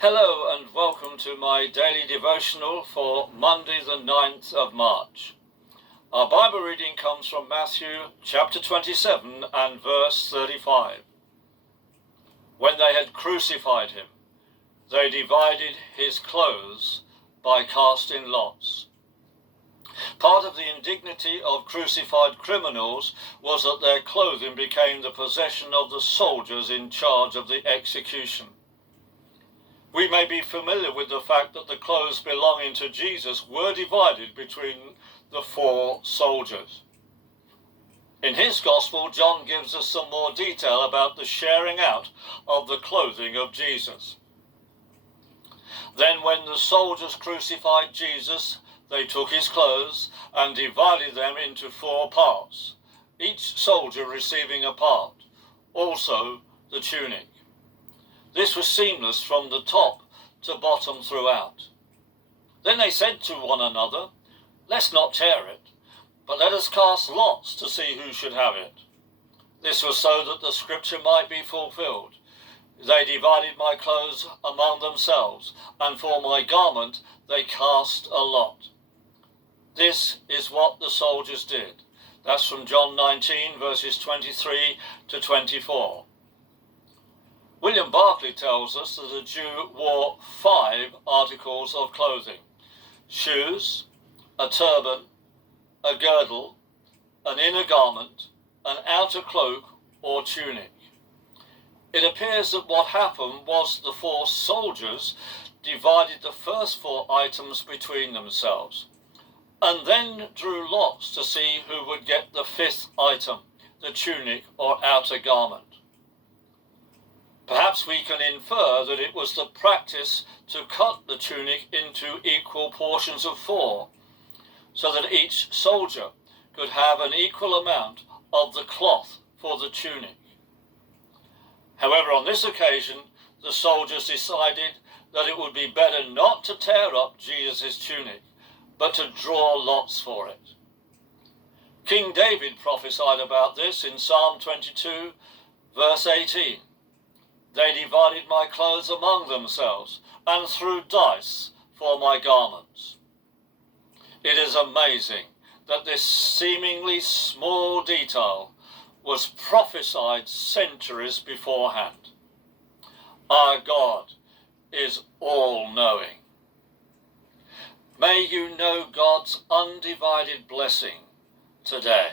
Hello and welcome to my daily devotional for Monday the 9th of March. Our Bible reading comes from Matthew chapter 27 and verse 35. When they had crucified him, they divided his clothes by casting lots. Part of the indignity of crucified criminals was that their clothing became the possession of the soldiers in charge of the execution. We may be familiar with the fact that the clothes belonging to Jesus were divided between the four soldiers. In his Gospel, John gives us some more detail about the sharing out of the clothing of Jesus. Then when the soldiers crucified Jesus, they took his clothes and divided them into four parts, each soldier receiving a part, also the tunic. This was seamless from the top to bottom throughout. Then they said to one another, "Let's not tear it, but let us cast lots to see who should have it." This was so that the scripture might be fulfilled. They divided my clothes among themselves, and for my garment they cast a lot. This is what the soldiers did. That's from John 19, verses 23 to 24. William Barclay tells us that a Jew wore 5 articles of clothing: shoes, a turban, a girdle, an inner garment, an outer cloak or tunic. It appears that what happened was the 4 soldiers divided the first 4 items between themselves, and then drew lots to see who would get the 5th item, the tunic or outer garment. Perhaps we can infer that it was the practice to cut the tunic into equal portions of 4, so that each soldier could have an equal amount of the cloth for the tunic. However, on this occasion, the soldiers decided that it would be better not to tear up Jesus' tunic, but to draw lots for it. King David prophesied about this in Psalm 22, verse 18. They divided my clothes among themselves and threw dice for my garments. It is amazing that this seemingly small detail was prophesied centuries beforehand. Our God is all-knowing. May you know God's undivided blessing today.